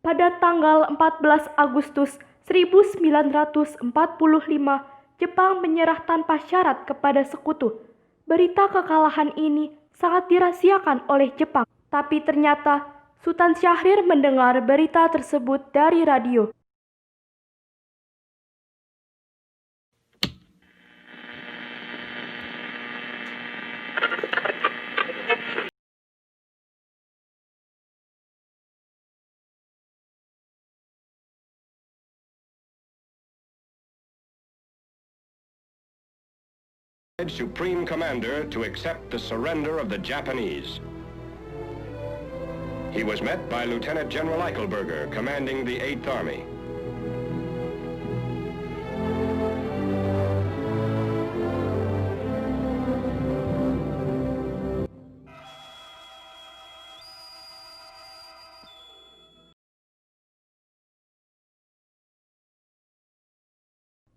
Pada tanggal 14 Agustus 1945, Jepang menyerah tanpa syarat kepada sekutu. Berita kekalahan ini sangat dirahasiakan oleh Jepang, tapi ternyata Sultan Syahrir mendengar berita tersebut dari radio. Supreme Commander to accept the surrender of the Japanese. He was met by Lieutenant General Eichelberger, commanding the 8th Army.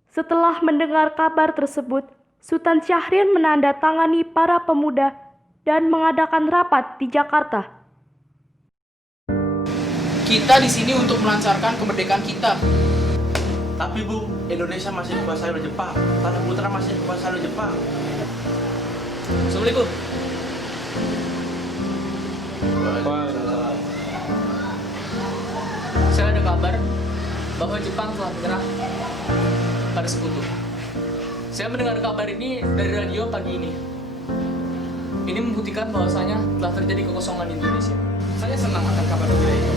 Setelah mendengar kabar tersebut, Sultan Syahrir menandatangani para pemuda dan mengadakan rapat di Jakarta. Kita di sini untuk melancarkan kemerdekaan kita. Tapi Bu, Indonesia masih dikuasai oleh Jepang. Tanah putra masih dikuasai oleh Jepang. Assalamualaikum. Saya ada kabar bahwa Jepang telah menyerah pada sekutu. Saya mendengar kabar ini dari radio pagi ini. Ini membuktikan bahwasanya telah terjadi kekosongan di Indonesia. Saya senang akan kabar gembira itu.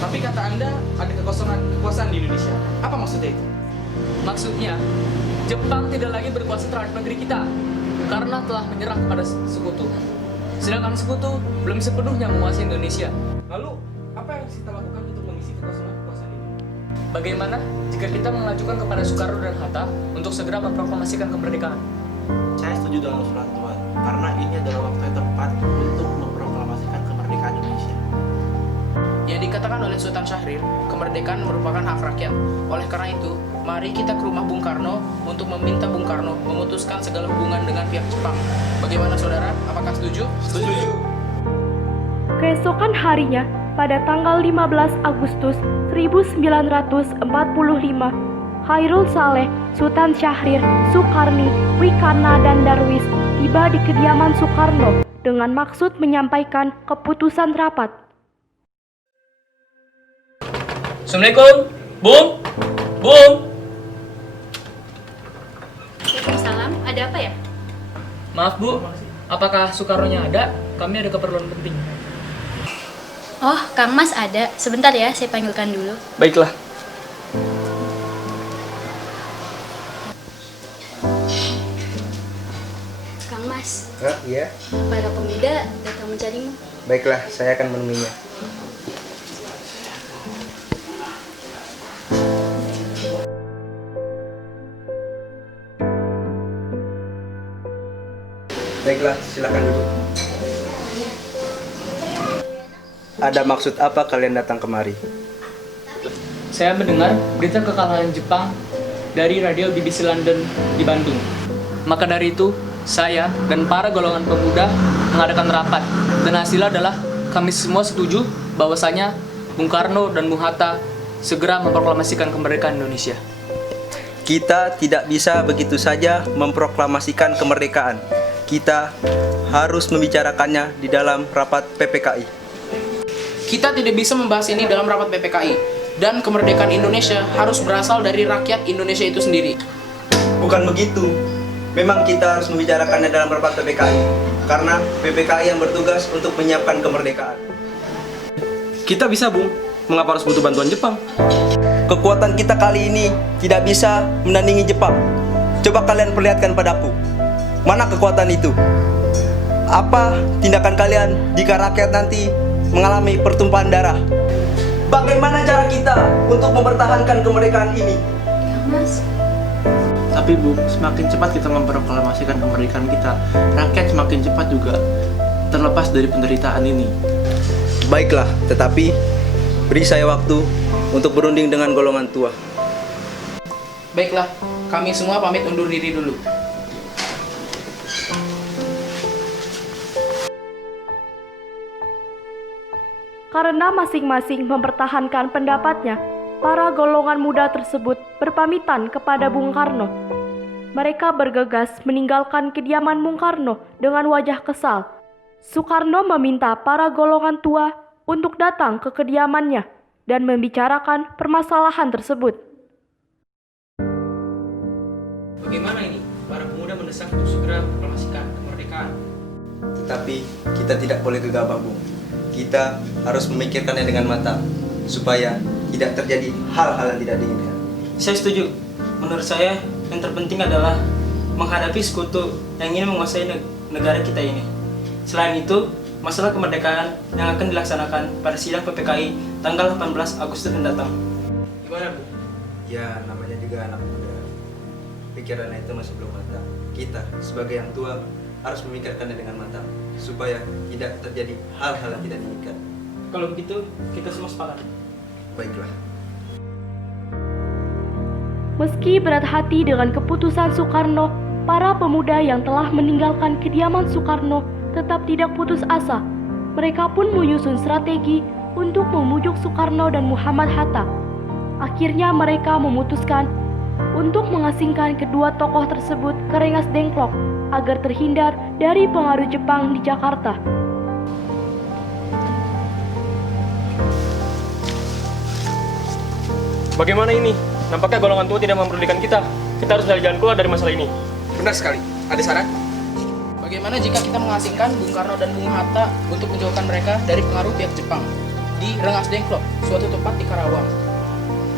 Tapi kata Anda ada kekuasaan di Indonesia. Apa maksudnya itu? Maksudnya, Jepang tidak lagi berkuasa terhadap negeri kita karena telah menyerah kepada sekutu. Sedangkan sekutu belum sepenuhnya menguasai Indonesia. Lalu, apa yang kita lakukan untuk mengisi kekuasaan ini? Bagaimana jika kita mengajukan kepada Soekarno dan Hatta untuk segera memproklamasikan kemerdekaan? Saya setuju dengan usulan Tuan, karena ini adalah waktu yang tepat untuk memproklamasikan kemerdekaan Indonesia. Yang dikatakan oleh Sultan Syahrir, kemerdekaan merupakan hak rakyat. Oleh karena itu, mari kita ke rumah Bung Karno untuk meminta Bung Karno memutuskan segala hubungan dengan pihak Jepang. Bagaimana saudara? Apakah setuju? Setuju. Keesokan harinya, pada tanggal 15 Agustus 1945, Khairul Saleh, Sultan Syahrir, Sukarni, Wikana, dan Darwis tiba di kediaman Soekarno dengan maksud menyampaikan keputusan rapat. Assalamualaikum, Bung. Bung. Waalaikumsalam, ada apa ya? Maaf Bu, apakah Soekarno-nya ada? Kami ada keperluan penting. Oh, Kang Mas ada. Sebentar ya, saya panggilkan dulu. Baiklah. Kang Mas, Iya, para pemuda datang mencarimu. baiklah, saya akan menemuinya. Baiklah, silakan duduk. Ada maksud apa kalian datang kemari? Saya mendengar berita kekalahan Jepang dari radio BBC London di Bandung. Maka dari itu, saya dan para golongan pemuda mengadakan rapat. Dan hasilnya adalah kami semua setuju bahwasanya Bung Karno dan Bung Hatta segera memproklamasikan kemerdekaan Indonesia. Kita tidak bisa begitu saja memproklamasikan kemerdekaan. Kita harus membicarakannya di dalam rapat PPKI. Kita tidak bisa membahas ini dalam rapat PPKI. Dan kemerdekaan Indonesia harus berasal dari rakyat Indonesia itu sendiri. Bukan begitu. Memang kita harus membicarakannya dalam rapat PPKI. Karena PPKI yang bertugas untuk menyiapkan kemerdekaan. Kita bisa, Bung. Mengapa harus butuh bantuan Jepang? Kekuatan kita kali ini tidak bisa menandingi Jepang. Coba kalian perlihatkan padaku. Mana kekuatan itu? Apa tindakan kalian jika rakyat nanti mengalami pertumpahan darah? Bagaimana cara kita untuk mempertahankan kemerdekaan ini? Kang Mas, Tapi Bu, semakin cepat kita memproklamasikan kemerdekaan kita, rakyat semakin cepat juga terlepas dari penderitaan ini. Baiklah, tetapi beri saya waktu untuk berunding dengan golongan tua. Baiklah, kami semua pamit undur diri dulu. Karena masing-masing mempertahankan pendapatnya, para golongan muda tersebut berpamitan kepada Bung Karno. Mereka bergegas meninggalkan kediaman Bung Karno dengan wajah kesal. Soekarno meminta para golongan tua untuk datang ke kediamannya dan membicarakan permasalahan tersebut. Bagaimana ini? Para pemuda mendesak untuk segera proklamasikan kemerdekaan. Tetapi kita tidak boleh gegabah, Bung. Kita harus memikirkannya dengan matang supaya tidak terjadi hal-hal yang tidak diinginkan. Saya setuju. Menurut saya yang terpenting adalah menghadapi sekutu yang ingin menguasai negara kita ini. Selain itu, masalah kemerdekaan yang akan dilaksanakan pada sidang PPKI tanggal 18 Agustus mendatang. Gimana, Bu? Ya, namanya juga anak muda. Pikirannya itu masih belum matang. Kita sebagai yang tua harus memikirkannya dengan matang supaya tidak terjadi hal-hal yang tidak diinginkan. Kalau begitu, kita semua sepakat. Baiklah. Meski berat hati dengan keputusan Soekarno, para pemuda yang telah meninggalkan kediaman Soekarno tetap tidak putus asa. Mereka pun menyusun strategi untuk memujuk Soekarno dan Muhammad Hatta. Akhirnya mereka memutuskan untuk mengasingkan kedua tokoh tersebut ke Rengas Dengklok agar terhindar dari pengaruh Jepang di Jakarta. Bagaimana ini? Nampaknya golongan tua tidak memperdulikan kita. Kita harus cari jalan keluar dari masalah ini. Benar sekali. Ada saran? Bagaimana jika kita mengasingkan Bung Karno dan Bung Hatta untuk menjauhkan mereka dari pengaruh pihak Jepang di Rengas Dengklok, suatu tempat di Karawang?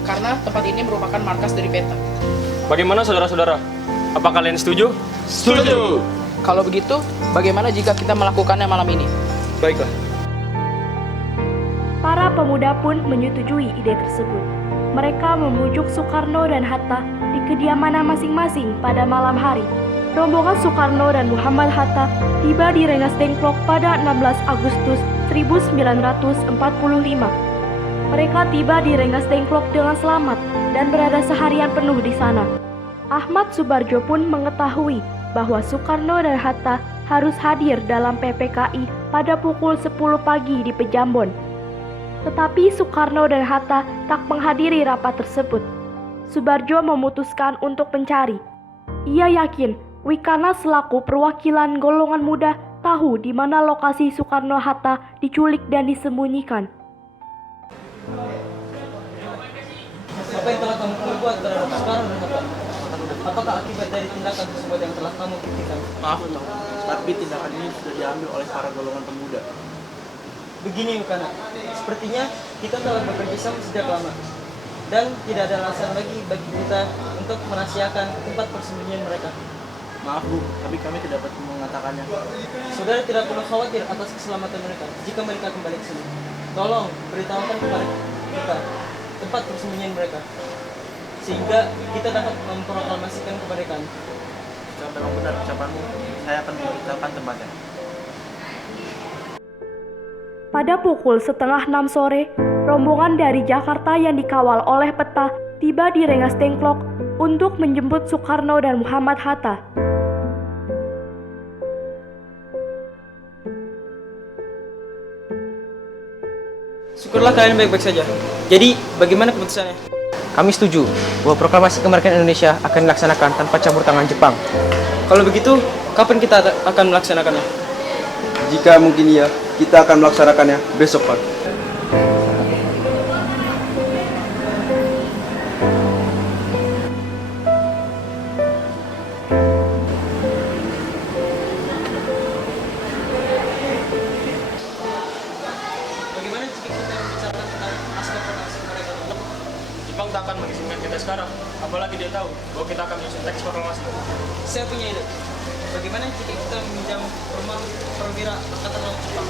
Karena tempat ini merupakan markas dari PETA. Bagaimana saudara-saudara? Apa kalian setuju? Setuju. Kalau begitu, bagaimana jika kita melakukannya malam ini? Baiklah. Para pemuda pun menyetujui ide tersebut. Mereka memujuk Soekarno dan Hatta di kediamannya masing-masing pada malam hari. Rombongan Soekarno dan Muhammad Hatta tiba di Rengas Dengklok pada 16 Agustus 1945. Mereka tiba di Rengas Dengklok dengan selamat dan berada seharian penuh di sana. Ahmad Subarjo pun mengetahui bahwa Soekarno dan Hatta harus hadir dalam PPKI pada pukul 10 pagi di Pejambon. Tetapi Soekarno dan Hatta tak menghadiri rapat tersebut. Subarjo memutuskan untuk mencari. Ia yakin Wikana selaku perwakilan golongan muda tahu di mana lokasi Soekarno-Hatta diculik dan disembunyikan. Apa yang telah kamu perbuat terhadap Soekarno dan Hatta? Apakah akibat dari tindakan tersebut yang telah kamu buktikan? Maaf, Bang. Tapi tindakan ini sudah diambil oleh para golongan pemuda. Begini, Wikana. Sepertinya kita telah bekerja sama sejak lama. Dan tidak ada alasan lagi bagi kita untuk merahasiakan tempat persembunyian mereka. Maaf, Bu. Tapi kami tidak dapat mengatakannya. Saudara tidak perlu khawatir atas keselamatan mereka jika mereka kembali ke sini. Tolong beritahukan kepada kita tempat persembunyian mereka, sehingga kita dapat memproklamasikan kemerdekaan. Jika memang benar ucapanmu, saya akan memberitahukan tempatnya. Pada pukul 5:30 sore, rombongan dari Jakarta yang dikawal oleh PETA tiba di Rengas Dengklok untuk menjemput Soekarno dan Muhammad Hatta. Syukurlah kalian baik-baik saja. Jadi, bagaimana keputusannya? Kami setuju bahwa proklamasi kemerdekaan Indonesia akan dilaksanakan tanpa campur tangan Jepang. Kalau begitu, kapan kita akan melaksanakannya? Jika mungkin iya, kita akan melaksanakannya besok pagi. Bagaimana jika kita membicarakan tentang pasca proklamasi kemerdekaan? Jepang tak akan mengizinkan kita sekarang. Apalagi dia tahu bahwa kita akan menyusun teks proklamasi. Saya punya ide. Bagaimana jika kita meminjam rumah perwira Angkatan Laut Jepang,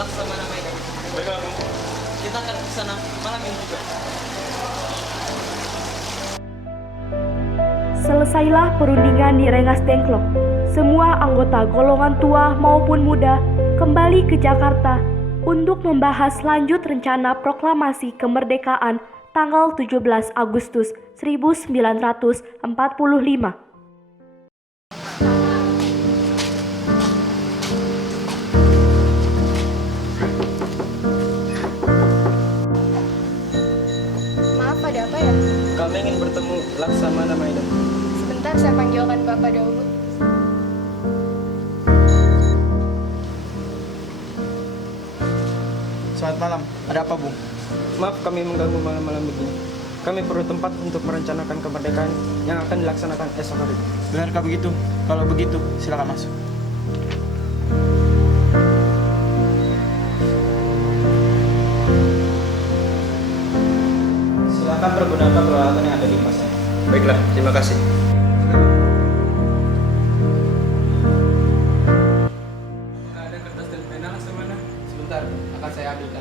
Laksamana Maeda? Baiklah, Bu. Kita akan ke sana malam ini juga. Selesailah perundingan di Rengas Dengklok. Semua anggota golongan tua maupun muda kembali ke Jakarta untuk membahas lanjut rencana proklamasi kemerdekaan tanggal 17 Agustus 1945. saya panggilkan Bapak dahulu? Selamat malam. Ada apa, Bung? Maaf kami mengganggu malam-malam begini. Kami perlu tempat untuk merencanakan kemerdekaan yang akan dilaksanakan esok hari. Benarkah begitu? Kalau begitu, silakan masuk. Silakan pergunakan peralatan yang ada di kelasnya. Baiklah, terima kasih. Ada kertas dan pena mana? Sebentar, akan saya ambilkan.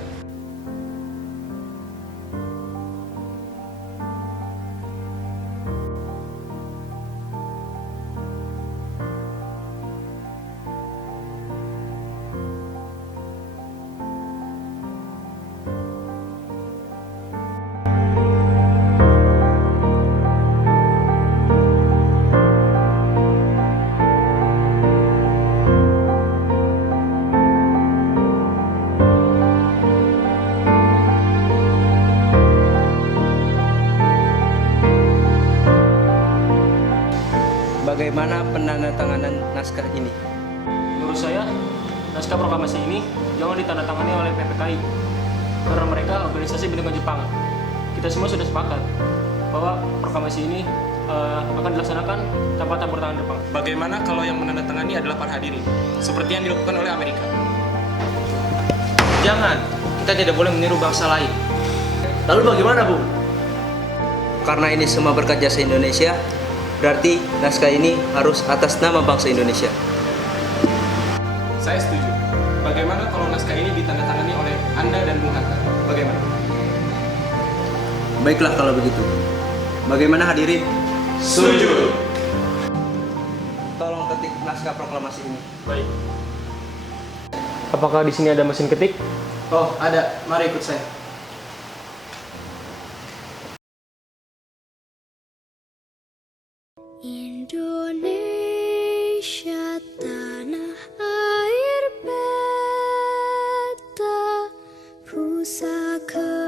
Bagaimana penandatanganan naskah ini? Menurut saya, naskah proklamasi ini jangan ditandatangani oleh PPKI karena mereka organisasi bentukan Jepang. Kita semua sudah sepakat bahwa proklamasi ini akan dilaksanakan tanpa campur tangan Jepang. Bagaimana kalau yang menandatangani adalah para hadirin, seperti yang dilakukan oleh Amerika? Jangan, kita tidak boleh meniru bangsa lain. Lalu bagaimana, Bung? Karena ini semua berkat jasa Indonesia, berarti naskah ini harus atas nama bangsa Indonesia. Saya setuju. Bagaimana kalau naskah ini ditandatangani oleh Anda dan Bung Hatta? Bagaimana? Baiklah kalau begitu. Bagaimana hadirin? Setuju. Tolong ketik naskah proklamasi ini. Baik. Apakah di sini ada mesin ketik? Oh, ada. Mari ikut saya. Indonesia tanah air beta, pusaka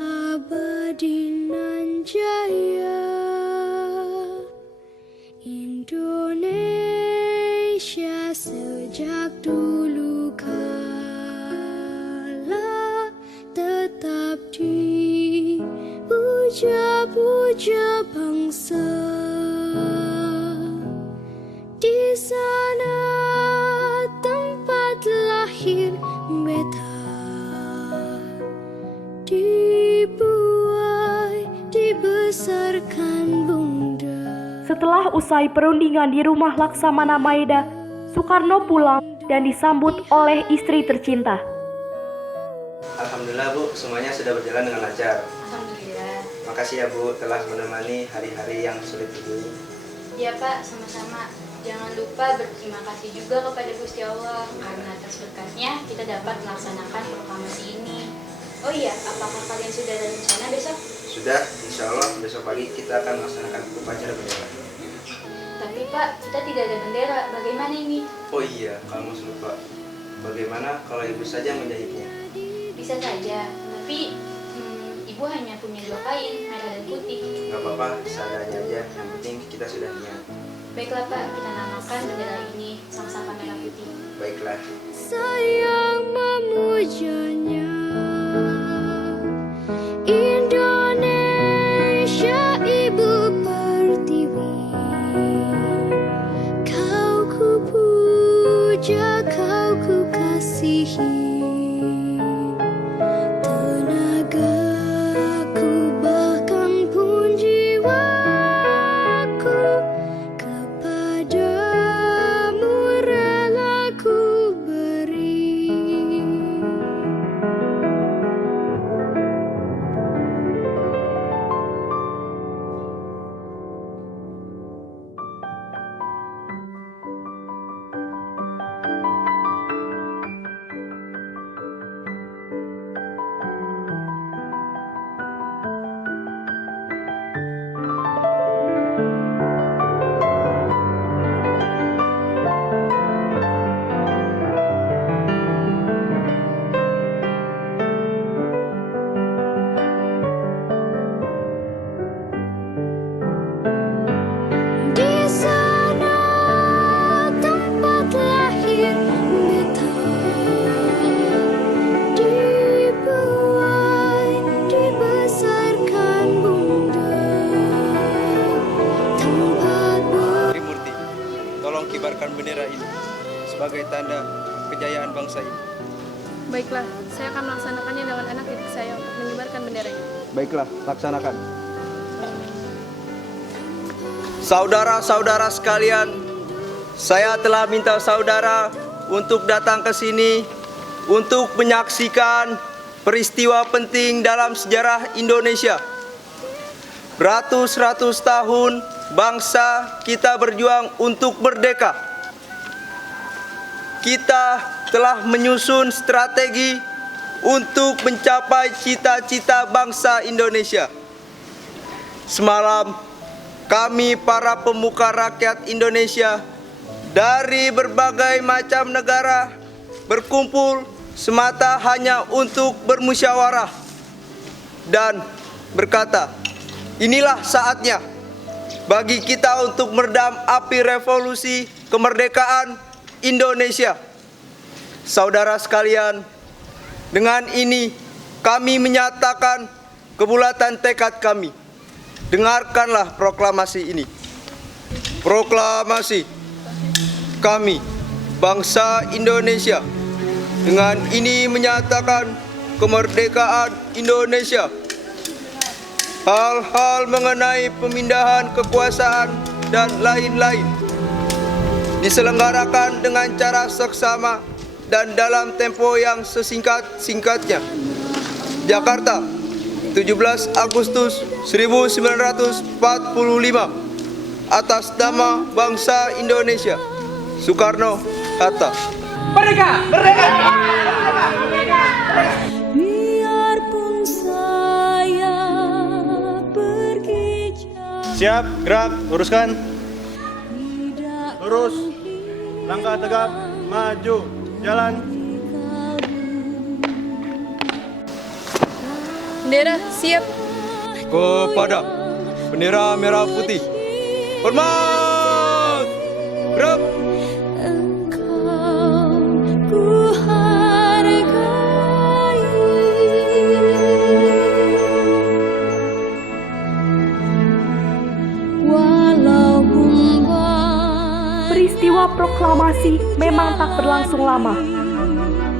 abadi nan jaya. Indonesia sejak dulu kala tetap dipuja-puja bangsa. Di sana tempat lahir beta, dibuai, dibesarkan bunda. Setelah usai perundingan di rumah Laksamana Maeda, Soekarno pulang dan disambut oleh istri tercinta. Alhamdulillah Bu, semuanya sudah berjalan dengan lancar. Alhamdulillah. Makasih ya Bu telah menemani hari-hari yang sulit ini. Ya Pak, sama-sama. Jangan lupa berterima kasih juga kepada Gusti Allah karena atas berkatnya kita dapat melaksanakan proklamasi ini. Oh iya, apakah kalian sudah ada rencana besok? Sudah, insya Allah besok pagi kita akan melaksanakan upacara bendera. Tapi Pak, kita tidak ada bendera. Bagaimana ini? Oh iya, kamu lupa. Bagaimana kalau ibu saja menjahitnya? Bisa saja, tapi Ibu hanya punya 2 kain, merah dan putih. Gak apa-apa, seadanya aja. Yang penting kita sudah niat. Baiklah Pak, kita namakan bendera ini Sang-Saka Merah Putih. Baiklah. Sayang memujanya, Indonesia Ibu Pertiwi. Kau ku puja, kau ku kasihi. Tenagaku bahkan pun jiwaku kepadamu rela ku beri. tanda kejayaan bangsa ini. Baiklah, saya akan melaksanakannya dengan anak didik saya untuk mengibarkan benderanya. Baiklah, laksanakan. Saudara-saudara sekalian, saya telah minta saudara untuk datang ke sini untuk menyaksikan peristiwa penting dalam sejarah Indonesia. Beratus-ratus tahun bangsa kita berjuang untuk merdeka. Kita telah menyusun strategi untuk mencapai cita-cita bangsa Indonesia. Semalam, kami para pemuka rakyat Indonesia dari berbagai macam negara berkumpul semata hanya untuk bermusyawarah dan berkata, inilah saatnya bagi kita untuk meredam api revolusi kemerdekaan Indonesia. Saudara sekalian, dengan ini kami menyatakan kebulatan tekad kami. Dengarkanlah proklamasi ini. Proklamasi kami, bangsa Indonesia, dengan ini menyatakan kemerdekaan Indonesia. Hal-hal mengenai pemindahan kekuasaan dan lain-lain diselenggarakan dengan cara seksama dan dalam tempo yang sesingkat-singkatnya. Jakarta, 17 Agustus 1945. Atas nama bangsa Indonesia. Soekarno Hatta. Merdeka! Merdeka! Biarpun saya pergi jauh. Siap, gerak, luruskan. Lurus, langkah tegap, maju, jalan. Bendera, siap. Kepada bendera merah putih. Hormat! Gerak! Engkau ku hargai. Walaupun Peristiwa proklamasi memang tak berlangsung lama.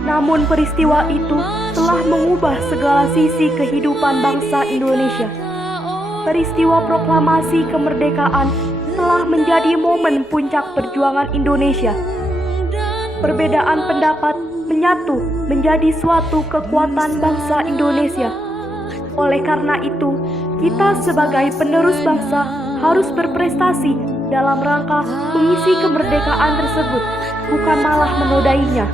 Namun peristiwa itu telah mengubah segala sisi kehidupan bangsa Indonesia. Peristiwa proklamasi kemerdekaan telah menjadi momen puncak perjuangan Indonesia. Perbedaan pendapat menyatu menjadi suatu kekuatan bangsa Indonesia. Oleh karena itu, kita sebagai penerus bangsa harus berprestasi dalam rangka mengisi kemerdekaan tersebut, bukan malah menodainya.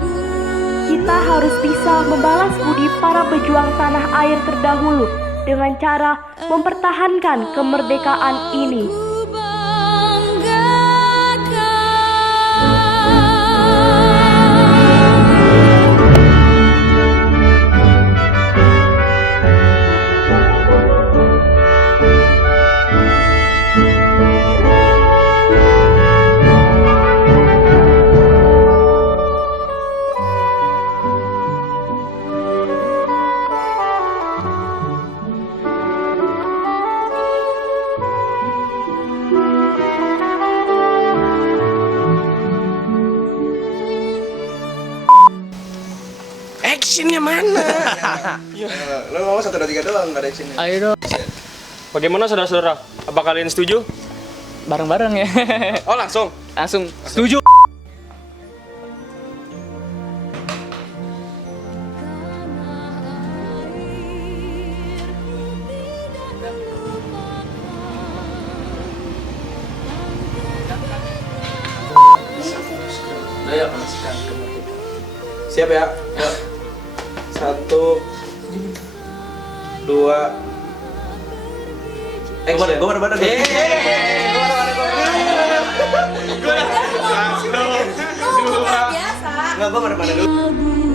Kita harus bisa membalas budi para pejuang tanah air terdahulu dengan cara mempertahankan kemerdekaan ini. Actionnya mana? Lo ngomong 1, 2, 3 doang, gak ada actionnya. Ayo dong. Bagaimana saudara-saudara? Apa kalian setuju? Bareng-bareng ya. Oh langsung. Langsung setuju. Daya menyaksikan kemerdekaan. Siap ya? 1, 2, action. Gue mana-mana gue. Gue mana-mana dulu.